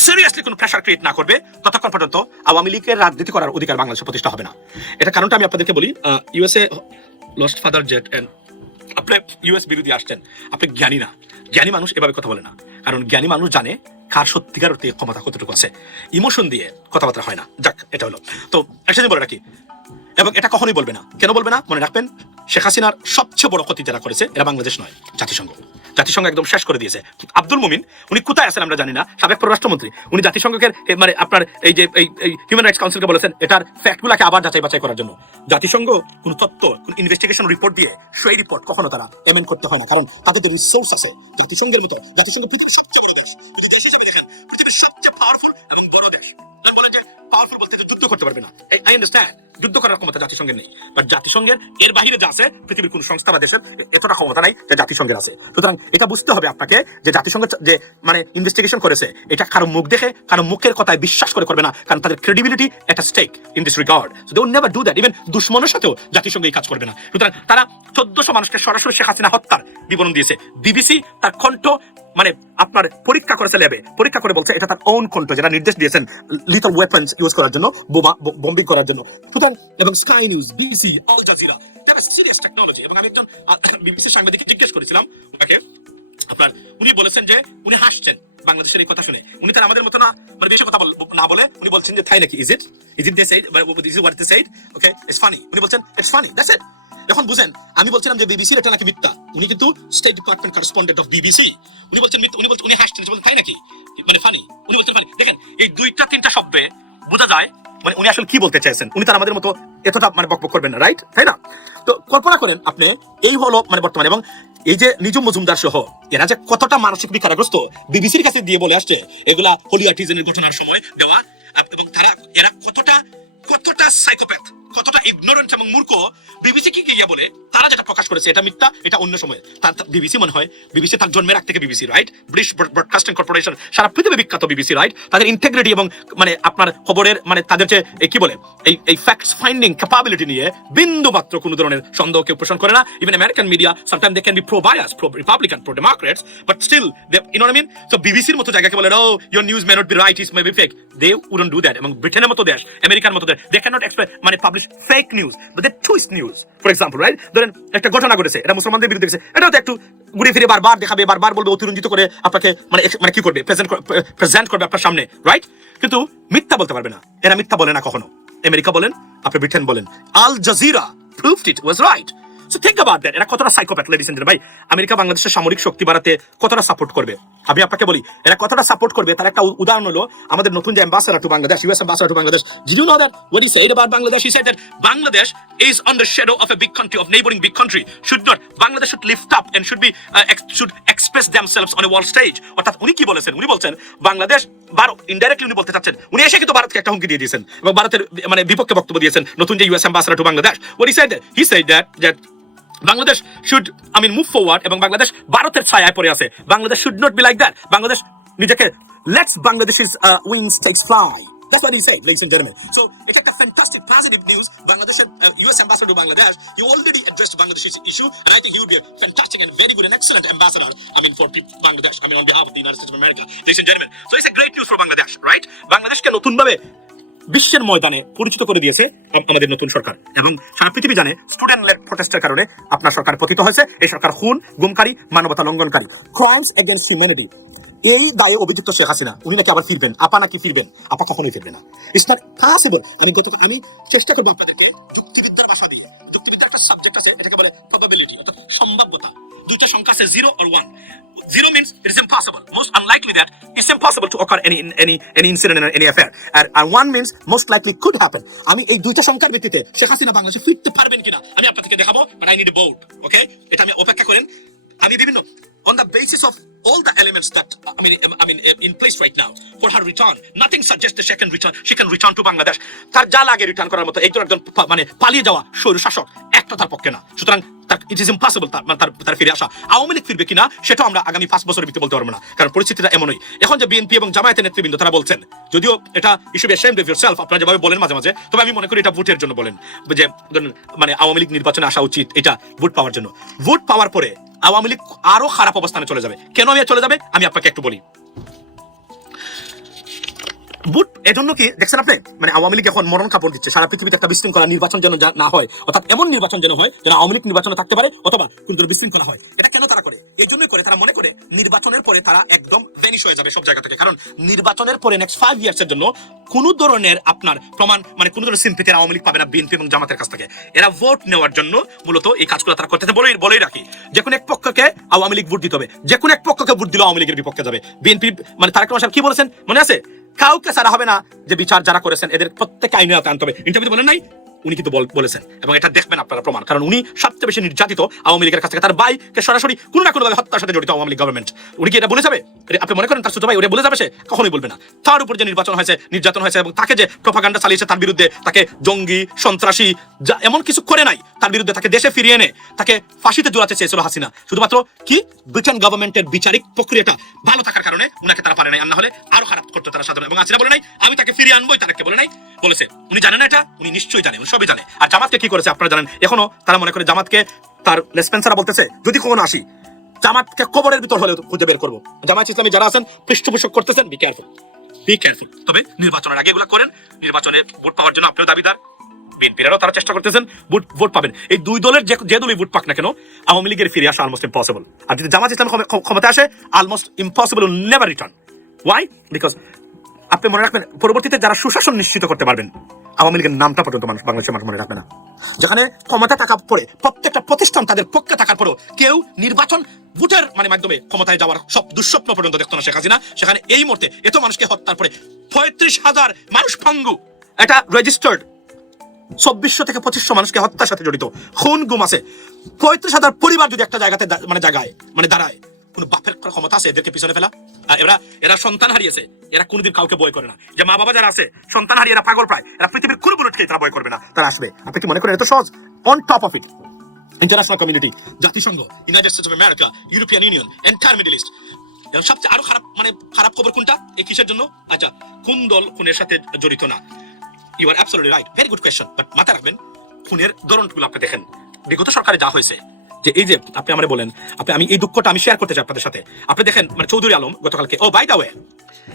সিরিয়াসলি কোনো প্রেশার ক্রিয়েট না করবে, ততক্ষণ পর্যন্ত আওয়ামী লীগের রাজনীতি করার অধিকার বাংলাদেশে প্রতিষ্ঠা হবে না। এটা কারণটা আমি আপনাদেরকে বলি USA lost father jet and আপনি ইউএস বিরোধী আসছেন, আপনি জ্ঞানী না। জ্ঞানী মানুষ এভাবে কথা বলে না। কারণ জ্ঞানী মানুষ জানে কার সত্যিকার ক্ষমতা কতটুকু আছে। ইমোশন দিয়ে কথাবার্তা হয় না। যাক, এটা হলো। তো একটা বলে রাখি এবং এটা কখনোই বলবে না। কেন বলবে না? মনে রাখবেন, শেখ হাসিনার সবচেয়ে বড় ক্ষতি যারা করেছে, এরা বাংলাদেশ নয়, জাতিসংঘ। জাতিসংঘ একদম শেষ করে দিয়েছে। আব্দুল মুমিন, উনি কোথায় আছেন আমরা জানি না। সাবেক পররাষ্ট্রমন্ত্রী, উনি জাতিসংঘকে মানে আপনার এই যে, এই হিউম্যান রাইটস কাউন্সিলকে বলেছেন, এটার ফ্যাক্টগুলোকে আবার যাচাই বাছাই করার জন্য। জাতিসংঘ কোন তত্ত্ব, কোন ইনভেস্টিগেশন রিপোর্ট দিয়ে সেই রিপোর্ট কখনো তারা এমন করতে হয় না। কারণ তাদের যে রিসোর্স আছে, জাতিসংঘের মতো জাতিসংঘ পৃথিবীর সবচেয়ে বড় দেশ পৃথিবীর সবচেয়ে পাওয়ারফুল এবং বড় দেশ। আমি বলেন যে পাওয়ারফুল বলতে যুদ্ধ করতে পারবে না। আই আন্ডারস্ট্যান্ড যুদ্ধ করার ক্ষমতা জাতিসংঘের নেই। বাট জাতিসংঘের এর বাহিরে যা আছে, পৃথিবীর কোন সংস্থা বা দেশের এতটা ক্ষমতা নাই যে জাতিসংঘের আছে। সুতরাং এটা বুঝতে হবে আপনাকে যে জাতিসংঘ যে মানে ইনভেস্টিগেশন করেছে, এটা কারও মুখ দেখে, কারও মুখের কথায় বিশ্বাস করে করবে না, কারণ তাদের ক্রেডিবিলিটি একটা stake in this regard they would never do that even দুশ্মনের সাথেও জাতিসংঘ এই কাজ করবে না। সুতরাং তারা চোদ্দশো মানুষকে সরাসরি শেখ হাসিনা হত্যার বিবরণ দিয়েছে। বিবিসি তার কণ্ঠ মানে আপনার পরীক্ষা করেছে ল্যাবে পরীক্ষা করে বলছে, এটা তার ওন কণ্ঠ যেটা নির্দেশ দিয়েছেন লিথল ওয়েপন্স ইউজ করার জন্য, বোমা বম্বিং করার জন্য। সুতরাং এবং Sky News BBC Al Jazeera serious technology এবং আমি একজন বিবিসি সাংবাদিক জিজ্ঞেস করেছিলাম আপনার, উনি বলেছেন যে উনি হাসছেন বাংলাদেশের এই কথা শুনে। উনি তার আমাদের মতো না মানে বেশি কথা না বলে, উনি বলছেন যে তাই নাকি is it is it the side is the side okay it's funny উনি বলছেন ইটস ফানি দ্যাটস ইট এখন বুঝেন, আমি বলছিলাম যে বিবিসির এটা নাকি মিথ্যা। উনি কিন্তু State Department correspondent of BBC উনি বলছেন মিথ্যা, উনি বলছেন, উনি হাসছেন বলছেন, তাই নাকি? মানে ফানি উনি বলছেন ফানি দেখেন, এই দুইটা, তিনটা শব্দে বোঝা যায় মানে উনি আসলে কি বলতে চাইছেন? উনি তার আমাদের মতো এতটা মানে বকবক করবেন না রাইট তাই না? তো কল্পনা করেন আপনি, এই হলো মানে বর্তমানে এবং এই যে নিজুম মজুমদার সহ, এরা যে কতটা মানসিক বিকারগ্রস্ত বিবিসির কাছে দিয়ে বলে আসছে, এগুলা হোলি আর্টিজেনের ঘটনার সময় দেওয়া, এবং তারা, এরা কতটা কতটা সাইকোপ্যাথ কতটা ইগনোরেন্ট এবং মূর্খ বিবিসি কি গিয়ে বলে? তারা যেটা প্রকাশ করেছে, এটা মিথ্যা, এটা অন্য সময়। তার বিবিসি মনে হয়, বিবিসি তার জন্মের আগ থেকে BBC right British Broadcasting Corporation সারা পৃথিবী বিখ্যাত বিবিসি রাইট তাদের ইন্টেগ্রিটি এবং মানে আপনার খবরের মানে তাদের যে কি বলে, এই এই ফ্যাক্টস ফাইন্ডিং ক্যাপাবিলিটি নিয়ে বিন্দু মাত্র কোনো ধরনের সন্দেহকে পোষণ করে না। Even American media sometime they can be pro bias pro Republican pro Democrats but still they you know I mean so বিবিসির মতো জায়গাকে বলে no your news may not be right is may be fake they wouldn't do that এবং ব্রিটেনের মতো দেশ আমেরিকার মতো দেশ দে ক্যান নট এক্সপ্লেন মানে পাবলিশ ফেক নিউজ বা twist news for example right ধরেন, একটা ঘটনা ঘটেছে, এটা মুসলমানদের বিরুদ্ধে গেছে, এটাও তো একটু ঘুরে ফিরে বারবার দেখাবে, বারবার বলবে, অতিরঞ্জিত করে আপনাকে মানে মানে কি করবে প্রেজেন্ট প্রেজেন্ট করবে আপনার সামনে রাইট কিন্তু মিথ্যা বলতে পারবে না। এরা মিথ্যা বলে না কখনো। আমেরিকা বলেন, আপনি ব্রিটেন বলেন। Al Jazeera proof it was right so think about that এরা কতটা সাইকোপ্যাথ লেডিস এন্ড ভাই, আমেরিকা বাংলাদেশের সামরিক শক্তি বাড়াতে কতটা সাপোর্ট করবে? আমি আপনাকে বলি, এরা কতটা সাপোর্ট করবে? তার একটা উদাহরণ হলো আমাদের নতুন যে ambassador to Bangladesh US ambassador to Bangladesh did you know that what he said about Bangladesh he said that Bangladesh is on the shadow of a big country of neighbouring big country should not Bangladesh should lift up and should be should express themselves on a world stage অর্থাৎ উনি কি বলেছেন? উনি বলছেন, Bangladesh Bharat indirectly উনি বলতে চাচ্ছেন, উনি এসে কিন্তু ভারতকে একটা হুমকি দিয়ে দিয়েছেন এবং ভারতের মানে বিপক্ষে বক্তব্য দিয়েছেন নতুন যে US ambassador to Bangladesh what he said he said that that Bangladesh should I mean move forward এবং বাংলাদেশ ভারতের ছায়ায় পড়ে আছে Bangladesh should not be like that Bangladesh নিজেকে let's Bangladesh is wings takes fly That's what he said, ladies and gentlemen. So it's like a fantastic positive news. Bangladesh, uh, US ambassador to Bangladesh, he already addressed Bangladesh's issue, and I think he would be a fantastic and very good and excellent ambassador. I mean, for Bangladesh. I mean, on behalf of the United States of America, ladies and gentlemen. So it's a great news for Bangladesh, right? bangladesh বাংলাদেশকে নতুনভাবে বিশ্বের ময়দানে পরিচিত করে দিয়েছে আমাদের নতুন সরকার। এবং সারা পৃথিবী জানে স্টুডেন্ট প্রটেস্টের কারণে আপনার সরকার পতিত হয়েছে। এই সরকার খুন, গুমকারী, মানবতা লঙ্ঘনকারী। ক্রাইমস এগেনস্ট হিউম্যানিটি এই দায়ে অভিযুক্ত শেখ হাসিনা, উনি নাকি আবার ফিরবেন? আপা নাকি ফিরবেন? আপা কখনোই ফিরবে না। ইটস নট পসিবল আমি গত আমি চেষ্টা করব আপনাদেরকে যুক্তিবিদ্যার ভাষা দিয়ে। যুক্তিবিদ্যার একটা সাবজেক্ট আছে, এটাকে বলে প্রবাবিলিটি অর্থাৎ সম্ভাব্যতা। দুইটা সংখ্যা আছে zero R one Zero means it is impossible. Most unlikely that it's impossible to occur any any any incident or any affair. And, and one means most likely could happen. আমি এই দুইটা সংখ্যার ভিত্তিতে শেখ হাসিনা বাংলাদেশে ফিরতে পারবেন কিনা আমি আপনাদেরকে দেখাবো but I need board okay এটা আমি অপেক্ষা করেন আমি বিভিন্ন on the basis of all the elements that I mean I mean in place right now for her return nothing suggests that she can return she can return to Bangladesh তার যা লাগে return করার মতো একজন পা- মানে পালিয়ে যাওয়া শাসক একটা তার পক্ষে না। সুতরাং তার ইট ইজ ইম্পসিবল তার তার ফিরে আসা। আওয়ামী লীগ ফিরবে কিনা, সেটাও আমরা আগামী পাঁচ বছরের ভিত্তি বলতে পারব না। কারণ পরিস্থিতিটা এমনই। এখন যে বিএনপি এবং জামায়াতের নেতৃবৃন্দ, তারা বলছেন, যদিও এটা ইস্যু of yourself, আপনারা যেভাবে বলেন মাঝে মাঝে, তবে আমি মনে করি এটা ভোটের জন্য বলেন। যে মানে আওয়ামী লীগ নির্বাচনে আসা উচিত, এটা ভোট পাওয়ার জন্য। ভোট পাওয়ার পরে আওয়ামী লীগ আরও খারাপ অবস্থানে চলে যাবে। কেন আমি চলে যাবে? আমি আপনাকে একটু বলি। বুট এজন্য কি, দেখছেন আপনি? মানে আওয়ামী লীগ এখন মরণ কাপড় দিচ্ছে। সারা পৃথিবীতে একটা বিশৃঙ্খলা নির্বাচন যেন না হয়, অর্থাৎ এমন নির্বাচন যেন হয় যেন আওয়ামী লীগ নির্বাচনে থাকতে পারে অথবা কোন বিশৃঙ্খলা হয়। এটা কেন তারা করে? এই জন্যই করে, তারা মনে করে নির্বাচনের পরে তারা একদম ভেনিশ হয়ে যাবে সব জায়গা থেকে। কারণ নির্বাচনের পরে নেক্সট ফাইভ ইয়ার্স এর জন্য কোন ধরনের আপনার প্রমাণ মানে কোন ধরনের সিম্পিতি আওয়ামী লীগ পাবে না বিএনপি এবং জামাতের কাছ থেকে। এরা ভোট নেওয়ার জন্য মূলত এই কাজগুলো তারা করতে বলেই বলেই রাখি। যে কোনো এক পক্ষকে আওয়ামী লীগ ভোট দিতে হবে। যে কোনো এক পক্ষকে ভোট দিলে আওয়ামী লীগের বিপক্ষে যাবে। বিএনপি মানে তারেক রহমান কি বলেছেন? মনে আছে? কাউকে সারা হবে না যে বিচার যারা করেছেন, এদের প্রত্যেককে আইনে আনতে হবে। ইন্টারভিউ বলেন নাই? উনি কিন্তু বলেছেন। এবং এটা দেখবেন আপনারা প্রমাণ। কারণ উনি সবচেয়ে বেশি নির্যাতিত আওয়ামী লীগের কাছ থেকে। তার ভাইকে সরাসরি কোনো না কোনো ভাবে হত্যার সাথে জড়িত আওয়ামী লীগ গভর্নমেন্ট উনি কি এটা বলে যাবে? আপনি মনে করেন তার ছোট ভাই ওটা বলে যাবে সে? কখনোই বলবে না। তার উপর যে নির্বাচন হয়েছে, নির্যাতন হয়েছে এবং তাকে যে প্রপাগান্ডা চালিয়েছে তার বিরুদ্ধে তাকে জঙ্গি, সন্ত্রাসী, যা এমন কিছু করে নাই, তার বিরুদ্ধে তাকে দেশে ফিরিয়ে এনে তাকে ফাঁসিতে জোড়াতে চেয়েছিল হাসিনা। শুধুমাত্র কি? ব্রিটেন গভর্নমেন্টের বিচারিক প্রক্রিয়াটা ভালো থাকার কারণে উনাকে তারা পারে নাই। আর না হলে আরও খারাপ করতো তারা সাধারণ। এবং হাসিনা বলে নাই, আমি তাকে ফিরিয়ে আনবোই তাদেরকে বলে নাই? বলেছে। উনি জানেন এটা? উনি নিশ্চয়ই জানেন সবই জানে। আর জামাতকে কি করেছে আপনারা জানেন? এখনও তারা মনে করে জামাতকে তার লেসপেন্সারা বলতেছে, যদি কখনো আসি, জামাতকে কবরের ভিতর হলে খুঁজে বের করব। জামাত ইসলামী যারা আছেন, পৃষ্ঠপোষক করতেছেন বি কেয়ারফুল বি কেয়ারফুল তবে নির্বাচনের আগে এগুলো করেন, নির্বাচনে ভোট পাওয়ার জন্য আপনিও দাবিদার। বিএনপিরাও তারা চেষ্টা করতেছেন, ভোট ভোট পাবেন। এই দুই দলের যে যে দলই ভোট পাক না কেন, আওয়ামী লীগের ফিরে আসা অলমোস্ট ইম্পসিবল আর যদি জামাত ইসলাম ক্ষমা- ক্ষমা- ক্ষমতা আসে almost impossible never return why because আপনি মনে রাখবেন, পরবর্তীতে যারা সুশাসন নিশ্চিত করতে পারবেন আওয়ামী লীগের নামটা পর্যন্ত মানুষ বাংলাদেশের মানুষ মনে রাখবে না। যেখানে ক্ষমতা টাকা পড়ে প্রত্যেকটা প্রতিষ্ঠান তাদের পক্ষে থাকার পরও কেউ নির্বাচন ভোটের মানে মাধ্যমে ক্ষমতায় যাওয়ার সব দুঃস্বপ্ন পর্যন্ত দেখতো না শেখ হাসিনা। সেখানে এই মুহূর্তে এত মানুষকে হত্যার পরে পঁয়ত্রিশ হাজার মানুষ পঙ্গু এটা রেজিস্টার্ড চব্বিশশো থেকে পঁচিশশো মানুষকে হত্যার সাথে জড়িত। খুন গুম আছে। পঁয়ত্রিশ হাজার পরিবার যদি একটা জায়গাতে মানে জায়গায় মানে দাঁড়ায়, কোন বাপের ক্ষমতা আছে এদেরকে পিছনে ফেলা? এরা এরা সন্তান হারিয়েছে। এরা কোনোদিন কাউকে বয় করে না। যে মা বাবা যারা আছে, সন্তান হারিয়ে এরা পাগল প্রায়। এরা পৃথিবীর কোনো বুলেটকে তারা বয় করবে না। তারা আসবে। আপনি কি মনে করেন এত সহজ? On top of it international community জাতিসংঘ United States of America European Union entire Middle East এবং সবচেয়ে আরও খারাপ মানে খারাপ খবর কোনটা? এই কিসের জন্য? আচ্ছা কোন দল খুনের সাথে জড়িত না? You are absolutely right very good question but মাথায় রাখবেন, খুনের ধরনগুলো আপনি দেখেন। বিগত সরকারে যা হয়েছে যে এই যে আপনি আমার বলেন, আপনি আমি এই দুঃখটা আমি শেয়ার করতে চাই আপনাদের সাথে। আপনি দেখেন মানে চৌধুরী আলম গতকালকে ও বাই দা ওয়ে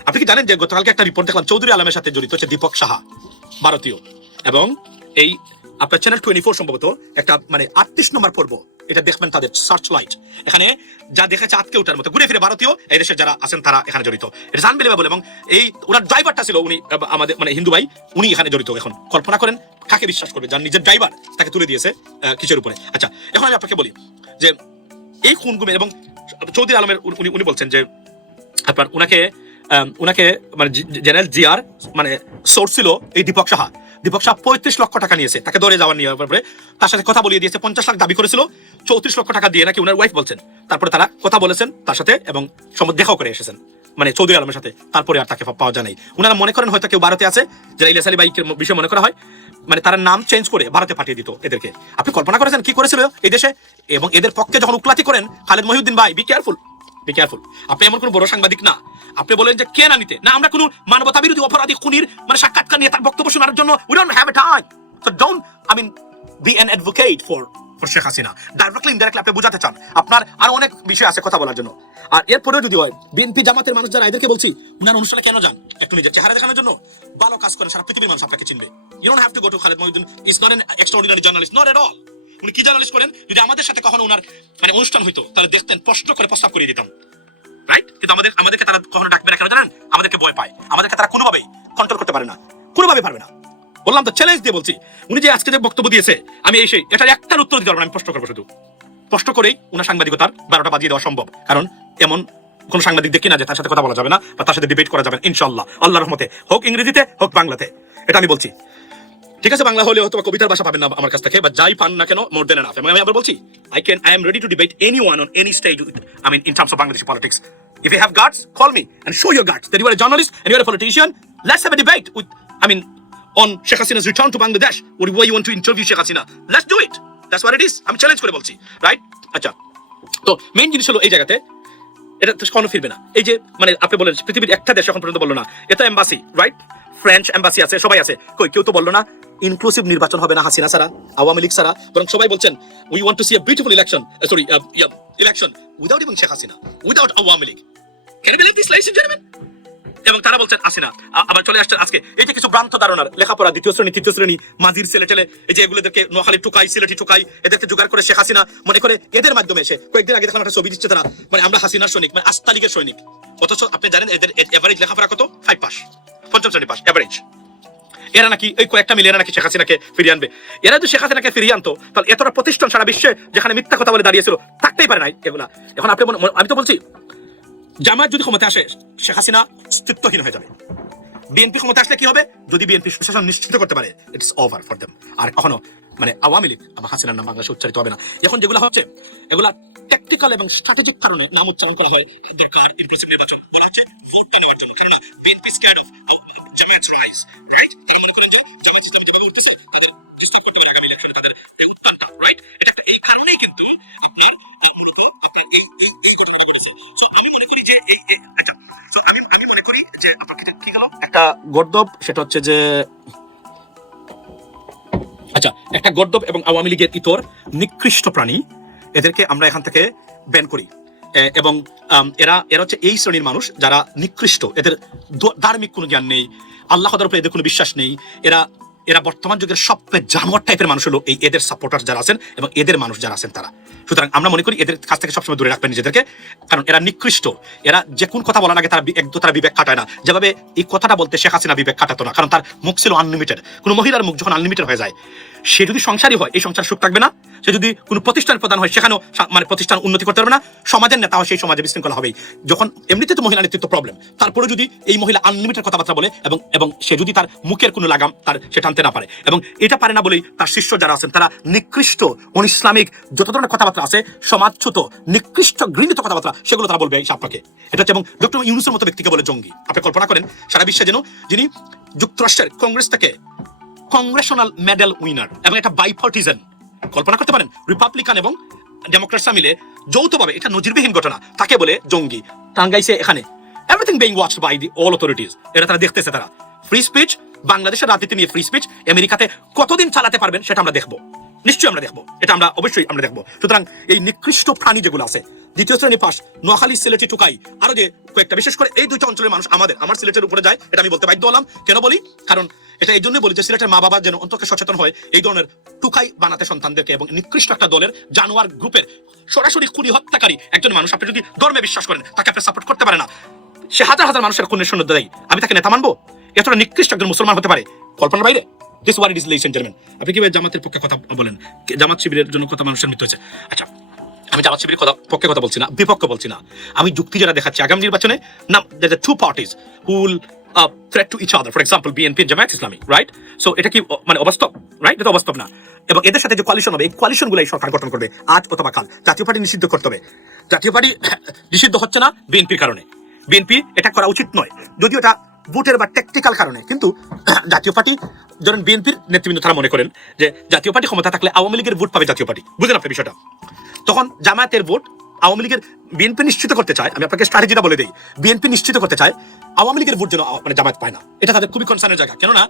আপনি কি জানেন যে গতকালকে একটা রিপোর্ট দেখলাম, চৌধুরী আলমের সাথে জড়িত হচ্ছে দীপক সাহা, ভারতীয়। এবং এই আপনার চ্যানেল টোয়েন্টি ফোর সম্ভবত একটা মানে আটত্রিশ নম্বর পর্ব। এটা দেখবেন তাদের সার্চ লাইট এখানে যা দেখাচ্ছে আটকে ওঠার মতো। ঘুরে ফিরে ভারতীয় এই দেশের যারা আছেন তারা এখানে জড়িত। এটা আনবিলিভেবল এবং এই ওনার ড্রাইভারটা ছিল উনি আমাদের মানে হিন্দু ভাই উনি এখানে জড়িত এখন। কল্পনা করেন কাকে বিশ্বাস করবে যার নিজের ড্রাইভার তাকে তুলে দিয়েছে কিসের উপরে। আচ্ছা এখন আমি আপনাকে বলি যে এই খুন গুমের এবং চৌধুরী আলমের উনি- উনি বলছেন যে আপনার উনাকে আম, উনাকে মানে জেনারেল জিয়ার মানে সোর্স ছিল এই দীপক সাহা। দীপক সাহা পঁয়ত্রিশ লক্ষ টাকা নিয়েছে, তাকে ধরে যাওয়ার নিয়ে তার সাথে কথা বলিয়ে দিয়েছে, পঞ্চাশ লাখ দাবি করেছিল, চৌত্রিশ লক্ষ টাকা দিয়ে নাকি উনার ওয়াইফ বলছেন। তারপরে তারা কথা বলেছেন তার সাথে এবং সম্মত দেখাও করে এসেছেন। মানে চৌধুরী আলমের সাথে, তারপরে আর তাকে পাওয়া যায় নাই। উনারা মনে করেন হয়তো কেউ ভারতে আছে, যারা ইলিয়াস আলী বাইকের বিষয়ে মনে করা হয় মানে তারা নাম চেঞ্জ করে ভারতে পাঠিয়ে দিত এদেরকে। আপনি কল্পনা করেছেন কি করেছিল এই দেশে? এবং এদের পক্ষে যখন উকলাতি করেন, খালেদ মহিউদ্দিন ভাই বি কেয়ারফুল বি কেয়ারফুল আপনি এমন কোন বড় সাংবাদিক না। আপনি বলেন যে, কে না নিতে? না, আমরা কোনো মানবতা বিরোধী অপরাধী, খুনির মানে সাক্ষাৎকার নিয়ে তার বক্তব্য শোনার জন্য we don't have a time so don't I mean be an advocate for for Sheikh Hasina directly indirectly আপনি বোঝাতে চান। আপনার আরও অনেক বিষয় আছে কথা বলার জন্য। আর এরপরেও যদি হয় বিএনপি জামাতের মানুষ যারা, এদেরকে বলছি, উনার অনুষ্ঠানে কেন যান? একটু নিজের চেহারা দেখানোর জন্য? ভালো কাজ করেন, সারা পৃথিবীর মানুষ আপনাকে চিনবে। You don't have to go to Khaled Mohiuddin is not an extraordinary journalist not at all উনি কি জার্নালিস্ট করেন? যদি আমাদের সাথে কখনো ওনার মানে অনুষ্ঠান হইতো, তাহলে দেখতেন, স্পষ্ট করে প্রস্তাব করিয়ে দিতাম। রাইট কিন্তু আমাদের, আমাদেরকে তারা কখনো ডাকবে না, কেন জানেন? আমাদেরকে ভয় পায়। আমাদেরকে তারা কোনোভাবেই কন্ট্রোল করতে পারে না। কোনোভাবে পারবে না। বললাম তো চ্যালেঞ্জ দিয়ে বলছি, উনি যে আজকে যে বক্তব্য দিয়েছে, আমি এই সেই, এটার একটার উত্তর দিতে পারব আমি প্রশ্ন করব শুধু। প্রশ্ন করেই উনার সাংবাদিকতার বারোটা বাজিয়ে দেওয়া সম্ভব। কারণ এমন কোন সাংবাদিক দেখি না যে তার সাথে কথা বলা যাবে না, বা তার সাথে ডিবেট করা যাবে ইনশাল্লাহ আল্লাহ রহমতে, হোক ইংরেজিতে, হোক বাংলাতে। এটা আমি বলছি। ঠিক আছে, বাংলা হলে হয়তো কবিতার ভাষা পাবেন না আমার কাছ থেকে বা যাই পান না কেন মোর দেন এনাফ আমি আবার বলছি I can I am ready to debate any one on any stage I mean in terms of Bangladesh politics if you have guards call me and show your guards that you R journalist and you R politician let's have a debate with I mean on Sheikh Hasina's return to Bangladesh or where you want to interview Sheikh Hasina let's do it that's what it is আমি challenge করে বলছি right আচ্ছা তো main জিনিস হলো এই জায়গাতে, এটা তো কখনো ফিরবে না। এই যে মানে আপনি বলেন, পৃথিবীর একটা দেশ এখন পর্যন্ত বলল না। এটা এম্বাসি রাইট ফ্রেঞ্চ এম্বাসি আছে, সবাই আছে। কই, কেউ তো বলল না। ইনক্লুসিভ নির্বাচন হবে না হাসিনা ছাড়া, আওয়ামী লীগ ছাড়া। বরং সবাই বলছেন we want to see a beautiful election sorry election without even Sheikh Hasina without Awami League. Can believe this lies gentleman এবং তারা বলছেন আসে না আবার চলে আসছেন আজকে। এই যে কিছু ভ্রান্ত ধারণার, লেখাপড়া, দ্বিতীয় শ্রেণি, তৃতীয় শ্রেণি, মাঝির ছেলে টেলে এই যে এগুলোদেরকে নোয়াখালী টুকাই সিলেটি টুকাই এদেরকে জোগাড় করে শেখ হাসিনা মনে করে এদের মাধ্যমে এসে কয়েকদিন আগে দেখলাম একটা ছবি দিচ্ছে তারা মানে আমরা হাসিনার সৈনিক মানে আস্থা লীগের সৈনিক। অথচ আপনি জানেন এদের এভারেজ লেখাপড়া কত? ফাইভ পাস পঞ্চম শ্রেণি পাস এভারেজ এরা নাকি ওই কয়েকটা মিলে এরা নাকি শেখ হাসিনাকে ফিরিয়ে আনবে? এরা যদি শেখ হাসিনাকে ফিরিয়ে আনতো। তাহলে এতটা প্রতিষ্ঠান সারা বিশ্বে যেখানে মিথ্যা কথা বলে দাঁড়িয়েছিল, থাকতেই পারে নাই এগুলা। এখন আপনি আমি তো বলছি জামাত যদি ক্ষমতা আসে, শেখ হাসিনা অস্তিত্বহীন হয়ে যাবে। বিএনপি ক্ষমতা আসলে কি হবে? যদি বিএনপি সুশাসন নিশ্চিত করতে পারে ইটস ওভার ফর দেম আর কখনো মানে আওয়ামী লীগ, আমার হাসিনার নাম বাংলাদেশে উচ্চারিত হবে না। এখন যেগুলো হচ্ছে, এগুলা ট্যাকটিক্যাল এবং স্ট্র্যাটেজিক কারণে নাম উচ্চারণ করা হয়। দরকার ইনক্লুসিভ নির্বাচন বলা হচ্ছে ভোট নেওয়ার জন্য কেননা BNP squad of Jamiat rise right তারা মনে করেন যে জামাত ইসলাম যেভাবে উঠতেছে তাদের ডিস্টার্ব করতে পারে আগামী ইলেকশনে তাদের উত্থানটা রাইট এটা একটা এই কারণেই কিন্তু আপনার আহ, মূলত আপনার এই এই- ঘটনাটা ঘটেছে। সো আমি মনে করি যে এই আচ্ছা so আমি আমি মনে করি যে আপনার কি গেল? একটা গর্দব সেটা হচ্ছে যে আচ্ছা একটা গর্দব এবং আওয়ামী লীগের ইতর নিকৃষ্ট প্রাণী এদেরকে আমরা এখান থেকে ব্যান করি। এবং এরা এরা হচ্ছে এই শ্রেণির মানুষ যারা নিকৃষ্ট। এদের ধার্মিক কোনো জ্ঞান নেই আল্লাহ তাআলার উপরে এদের কোনো বিশ্বাস নেই। এরা এরা বর্তমান যুগের সবচেয়ে জানোয়ার টাইপের মানুষ হলো এই এদের সাপোর্টার যারা আছেন এবং এদের মানুষ যারা আছেন তারা। সুতরাং আমরা মনে করি এদের কাছ থেকে সবসময় দূরে রাখবেন নিজেদেরকে, কারণ এরা নিকৃষ্ট। এরা যে কোন কথা বলার আগে তারা একদম তারা বিবেক কাটায় না। যেভাবে এই কথাটা বলতে শেখ হাসিনা বিবেক কাটাতো না, কারণ তার মুখ ছিল আনলিমিটেড কোনো মহিলার মুখ যখন আনলিমিটেড হয়ে যায় সে যদি সংসারী হয়, এই সংসার সুখ থাকবে না। সে যদি কোনো প্রতিষ্ঠান প্রদান হয়, সেখানেও মানে প্রতিষ্ঠান উন্নতি করতে পারবে না। সমাজের নেতা হয় সেই সমাজে বিশৃঙ্খলা হবেই। যখন এমনিতে তো মহিলা নেতৃত্ব প্রবলেম তারপরে যদি এই মহিলা আনলিমিটেড কথাবার্তা বলে এবং এবং সে যদি তার মুখের কোনো লাগাম তার সে টানতে না পারে এবং এটা পারে না বলেই তার শিষ্য যারা আছেন, তারা নিকৃষ্ট অন ইসলামিক যত ধরনের কথাবার্তা আছে, সমাজচ্যুত, নিকৃষ্ট, ঘৃণিত কথাবার্তা, সেগুলো তারা বলবে এই আপনাকে এটা হচ্ছে এবং ডক্টর ইউনুসের মতো ব্যক্তিকে বলে জঙ্গি। আপনি কল্পনা করেন, সারা বিশ্বে যেন যিনি যুক্তরাষ্ট্রের কংগ্রেস থেকে কংগ্রেশনাল মেডেল উইনার এবং এটা বাইপার্টিজান কল্পনা করতে পারেন রিপাবলিকান এবং ডেমোক্রেটসরা মিলে যৌথভাবে, এটা নজিরবিহীন ঘটনা, তাকে বলে জঙ্গি। টাঙ্গাইছে এখানে। Everything being watched by the all authorities এটা তারা দেখতেছে তারা। ফ্রি স্পিচ বাংলাদেশের রাজনীতি নিয়ে ফ্রি স্পিচ আমেরিকাতে কতদিন চালাতে পারবেন সেটা আমরা দেখব। নিশ্চয়ই আমরা দেখব। এটা আমরা অবশ্যই আমরা দেখব। সুতরাং এই নিকৃষ্ট প্রাণী যেগুলো আছে, দ্বিতীয় শ্রেণি পাস নোয়াখালী সিলেটি টুকাই আরও যে কয়েকটা, বিশেষ করে এই দুইটা অঞ্চলের মানুষ আমাদের, আমার সিলেটের উপরে যায়, এটা আমি বলতে বাধ্য হলাম। কেন বলি? কারণ এটা এই জন্য বলি যে সিলেটের মা বাবা যেন অন্তকে সচেতন হয়, এই ধরনের টুকাই বানাতে সন্তানদেরকে এবং নিকৃষ্ট একটা দলের জানোয়ার গ্রুপের সরাসরি খুনি হত্যাকারী একজন মানুষ, আপনি যদি ধর্মে বিশ্বাস করেন, তাকে আপনি সাপোর্ট করতে পারে না। সে হাজার হাজার মানুষের খুনের সৈন্য দেয়। আমি তাকে নেতা মানবো? এতটা নিকৃষ্ট একজন মুসলমান হতে পারে? কল্পনার বাইরে। This war it is ladies gentleman আপনি কীভাবে জামাতের পক্ষে কথা বলেন? জামাত শিবিরের জন্য কত মানুষের মৃত্যু হয়েছে? আচ্ছা আমি জামাত শিবিরের কথা পক্ষে কথা বলছি না, বিপক্ষে বলছি না। আমি যুক্তি যারা দেখাচ্ছি, আগামী নির্বাচনে না two parties whole threat to each other for example BNP Jamaat Islami right so এটা কি মানে অবাস্তব রাইট এটা অবাস্তব না। এবং এদের সাথে যে কোয়ালিশন হবে, এই কোয়ালিশনগুলো সরকার গঠন করবে আজ অথবা কাল। জাতীয় পার্টি নিষিদ্ধ করতে হবে। জাতীয় পার্টি *coughs* নিষিদ্ধ হচ্ছে না বিএনপির কারণে। বিএনপি এটা করা উচিত নয়। যদিও এটা ভোটের বা টেকটিক্যাল কারণে। কিন্তু *clears throat* জাতীয় পার্টি, ধরেন বিএনপির নেতৃবৃন্দ তারা মনে করেন যে, জাতীয় পার্টি ক্ষমতা থাকলে আওয়ামী লীগের ভোট পাবে জাতীয় পার্টি। বুঝলেন আপনি বিষয়টা? তখন জামায়াতের ভোট আওয়ামী লীগের বিএনপি নিশ্চিত করতে চায়, আমি আপনাকে স্ট্র্যাটেজিটা বলে দিই। বিএনপি নিশ্চিত করতে চায়, আওয়ামী লীগের ভোট যেন মানে জামায়াত পায় না। এটা তাদের খুবই কনসার্নের জায়গা। কেননা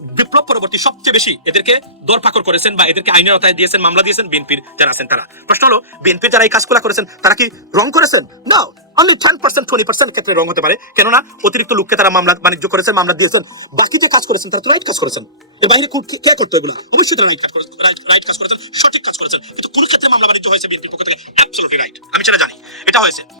বিপ্লব পরবর্তী সবচেয়ে বেশি এদেরকে দরপাকড় করেছেন বা এদেরকে আইনের আওতায় দিয়েছেন, মামলা দিয়েছেন বিএনপির যারা আছেন তারা। প্রশ্ন হলো বিএনপির যারা এই কাজগুলো করেছেন, তারা কি রং করেছেন? না only ten percent twenty percent ক্ষেত্রে রং হতে পারে। কেননা, অতিরিক্ত লোককে তারা মামলা, বাণিজ্য করেছেন, মামলা দিয়েছেন। বাকি যে কাজ করেছেন, তারা তো রাইট কাজ করেছেন। এর বাইরে কে- করতো এগুলো? অবশ্যই তারা রাইট কাজ করেছেন রাইট কাজ করেছেন, সঠিক কাজ করেছেন। কিন্তু কোন ক্ষেত্রে মামলা বাণিজ্য হয়েছে বিএনপির পক্ষ থেকে অ্যাবসলিউটলি রাইট আমি সেটা জানি। এটা হয়েছে।